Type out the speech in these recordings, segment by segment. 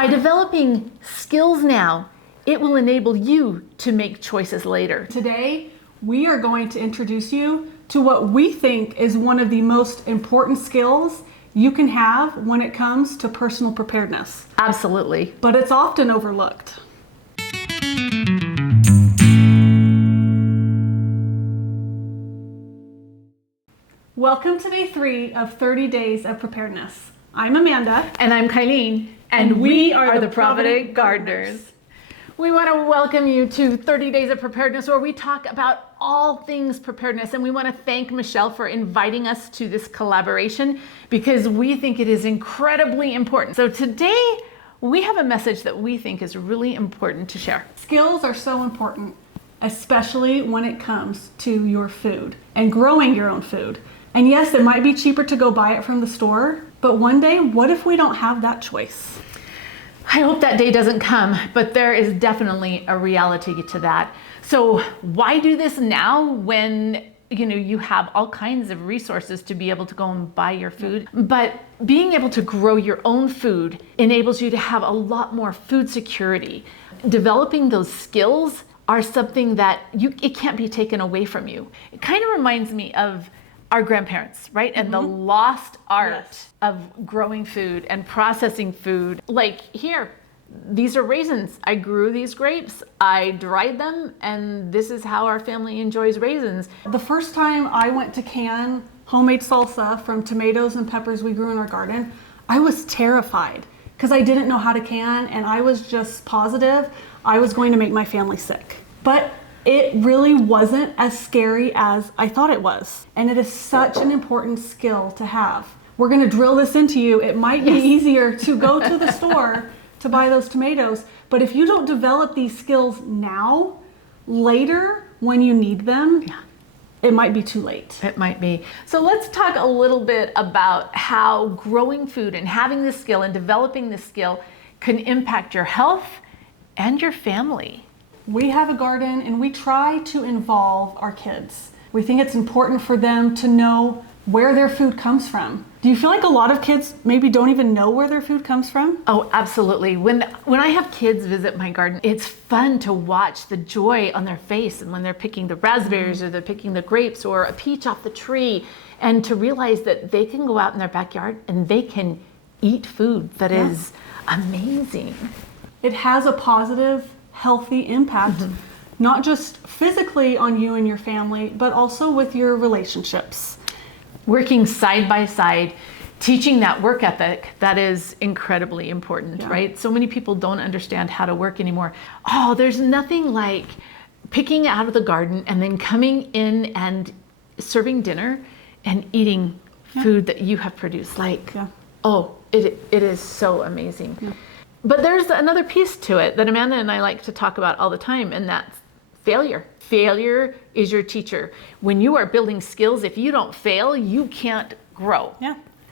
By developing skills now, it will enable you to make choices later. Today, we are going to introduce you to what we think is one of the most important skills you can have when it comes to personal preparedness. Absolutely. But it's often overlooked. Welcome to day 3 of 30 Days of Preparedness. I'm Amanda. And I'm Kylene. And we are the Provident Gardeners. We want to welcome you to 30 Days of Preparedness, where we talk about all things preparedness. And we want to thank Michelle for inviting us to this collaboration because we think it is incredibly important. So today we have a message that we think is really important to share. Skills are so important, especially when it comes to your food and growing your own food. And yes, it might be cheaper to go buy it from the store, but one day, what if we don't have that choice? I hope that day doesn't come, but there is definitely a reality to that. So why do this now when you have all kinds of resources to be able to go and buy your food? But being able to grow your own food enables you to have a lot more food security. Developing those skills are something that it can't be taken away from you. It kind of reminds me of our grandparents, right? And the lost art of growing food and processing food. Like here, these are raisins. I grew these grapes, I dried them, and this is how our family enjoys raisins. The first time I went to can homemade salsa from tomatoes and peppers we grew in our garden, I was terrified because I didn't know how to can, and I was just positive I was going to make my family sick. But it really wasn't as scary as I thought it was. And it is such an important skill to have. We're gonna drill this into you. It might be easier to go to the store to buy those tomatoes, but if you don't develop these skills now, later when you need them, it might be too late. It might be. So let's talk a little bit about how growing food and having this skill and developing this skill can impact your health and your family. We have a garden and we try to involve our kids. We think it's important for them to know where their food comes from. Do you feel like a lot of kids maybe don't even know where their food comes from? Oh, absolutely. When I have kids visit my garden, it's fun to watch the joy on their face and when they're picking the raspberries or they're picking the grapes or a peach off the tree, and to realize that they can go out in their backyard and they can eat food that is amazing. It has a positive, healthy impact, not just physically on you and your family, but also with your relationships. Working side by side, teaching that work ethic, that is incredibly important, right? So many people don't understand how to work anymore. Oh, there's nothing like picking out of the garden and then coming in and serving dinner and eating food that you have produced. Oh, it is so amazing. But there's another piece to it that Amanda and I like to talk about all the time, and that's failure. Failure is your teacher. When you are building skills, if you don't fail, you can't grow.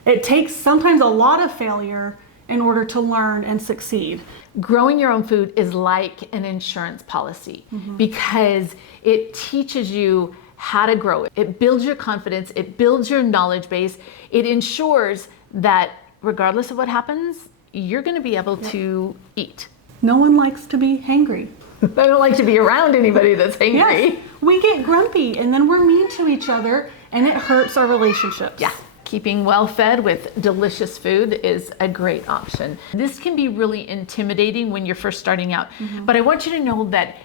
It takes sometimes a lot of failure in order to learn and succeed. Growing your own food is like an insurance policy because it teaches you how to grow. It builds your confidence, it builds your knowledge base, it ensures that regardless of what happens, you're going to be able to eat. No one likes to be hangry. I don't like to be around anybody that's hangry. Yes, we get grumpy and then we're mean to each other and it hurts our relationships. Keeping well fed with delicious food is a great option. This can be really intimidating when you're first starting out, but I want you to know that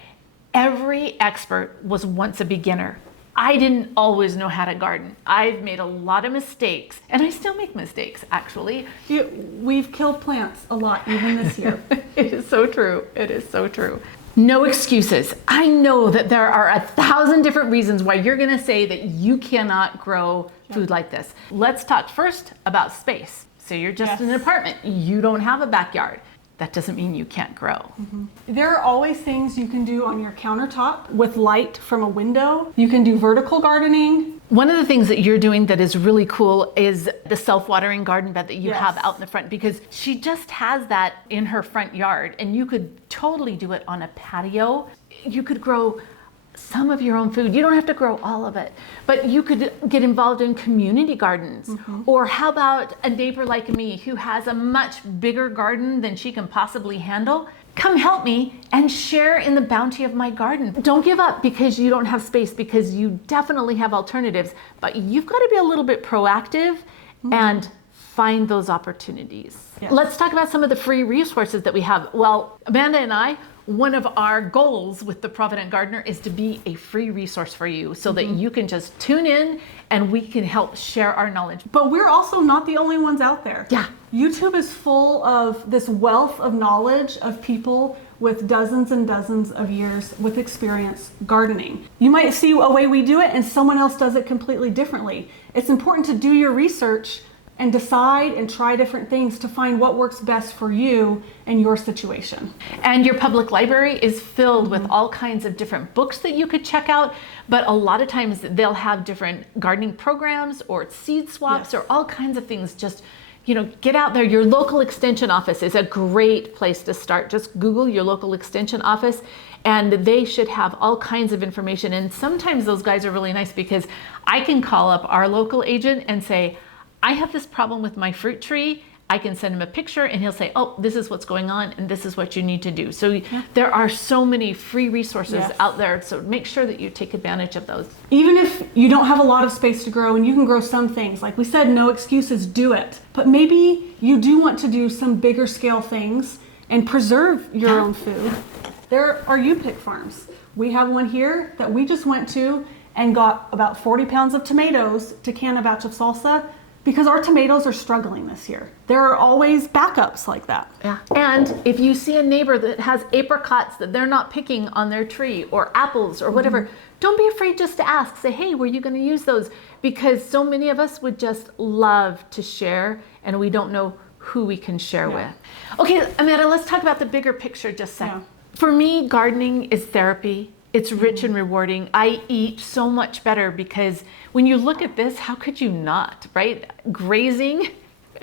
every expert was once a beginner. I didn't always know how to garden. I've made a lot of mistakes, and I still make mistakes, actually. We've killed plants a lot, even this year. It is so true. It is so true. No excuses. I know that there are 1,000 different reasons why you're gonna say that you cannot grow food like this. Let's talk first about space. So you're just in an apartment. You don't have a backyard. That doesn't mean you can't grow. There are always things you can do on your countertop with light from a window. You can do vertical gardening. One of the things that you're doing that is really cool is the self-watering garden bed that you have out in the front, because she just has that in her front yard and you could totally do it on a patio. You could grow some of your own food. You don't have to grow all of it, but you could get involved in community gardens. Or how about a neighbor like me who has a much bigger garden than she can possibly handle? Come help me and share in the bounty of my garden. Don't give up because you don't have space, because you definitely have alternatives, but you've got to be a little bit proactive and find those opportunities. Yes. Let's talk about some of the free resources that we have. Well, Amanda and I, one of our goals with the Provident Gardener is to be a free resource for you so that you can just tune in and we can help share our knowledge. But we're also not the only ones out there. Yeah. YouTube is full of this wealth of knowledge of people with dozens and dozens of years with experience gardening. You might see a way we do it and someone else does it completely differently. It's important to do your research and decide and try different things to find what works best for you and your situation. And your public library is filled with all kinds of different books that you could check out, but a lot of times they'll have different gardening programs or seed swaps or all kinds of things. Just, get out there. Your local extension office is a great place to start. Just Google your local extension office and they should have all kinds of information. And sometimes those guys are really nice because I can call up our local agent and say, I have this problem with my fruit tree. I can send him a picture and he'll say, oh, this is what's going on and this is what you need to do. So there are so many free resources out there. So make sure that you take advantage of those. Even if you don't have a lot of space to grow and you can grow some things, like we said, no excuses, do it. But maybe you do want to do some bigger scale things and preserve your own food. There are U-Pick farms. We have one here that we just went to and got about 40 pounds of tomatoes to can a batch of salsa, because our tomatoes are struggling this year. There are always backups like that. Yeah. And if you see a neighbor that has apricots that they're not picking on their tree, or apples or whatever, don't be afraid just to ask. Say, hey, were you going to use those? Because so many of us would just love to share and we don't know who we can share with. Okay, Amanda, let's talk about the bigger picture just a second. For me, gardening is therapy. It's rich and rewarding. I eat so much better because when you look at this, how could you not, right? Grazing,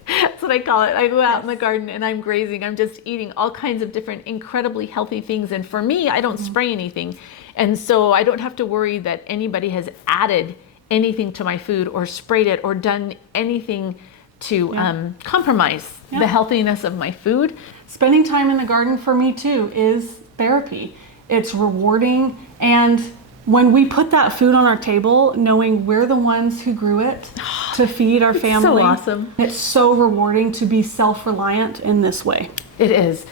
that's what I call it. I go out in the garden and I'm grazing. I'm just eating all kinds of different incredibly healthy things. And for me, I don't spray anything. And so I don't have to worry that anybody has added anything to my food or sprayed it or done anything to compromise the healthiness of my food. Spending time in the garden for me too is therapy. It's rewarding, and when we put that food on our table, knowing we're the ones who grew it to feed our family, so awesome. It's so rewarding to be self-reliant in this way. It is,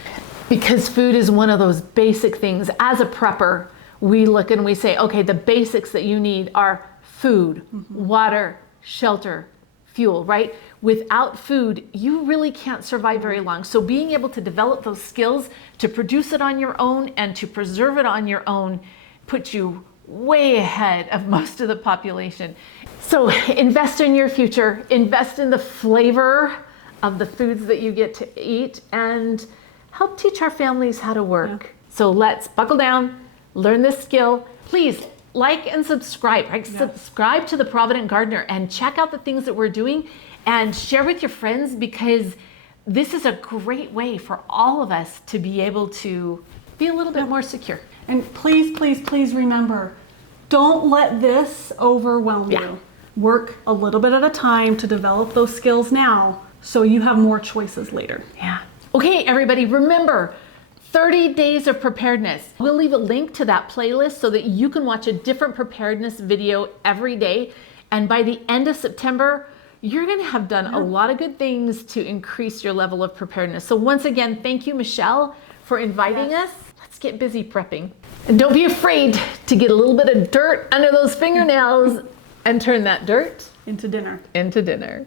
because food is one of those basic things. As a prepper, we look and we say, okay, the basics that you need are food, water, shelter, fuel, right? Without food, you really can't survive very long. So being able to develop those skills to produce it on your own and to preserve it on your own puts you way ahead of most of the population. So invest in your future, invest in the flavor of the foods that you get to eat, and help teach our families how to work. So let's buckle down, learn this skill. Please like and subscribe, right? Subscribe to the Provident Gardener and check out the things that we're doing and share with your friends, because this is a great way for all of us to be able to be a little bit more secure. And please, please, please remember, don't let this overwhelm you. Work a little bit at a time to develop those skills now so you have more choices later. Yeah. Okay, everybody, remember, 30 days of preparedness. We'll leave a link to that playlist so that you can watch a different preparedness video every day. And by the end of September, you're going to have done a lot of good things to increase your level of preparedness. So once again, thank you, Michelle, for inviting us. Let's get busy prepping. And don't be afraid to get a little bit of dirt under those fingernails and turn that dirt Into dinner. into dinner.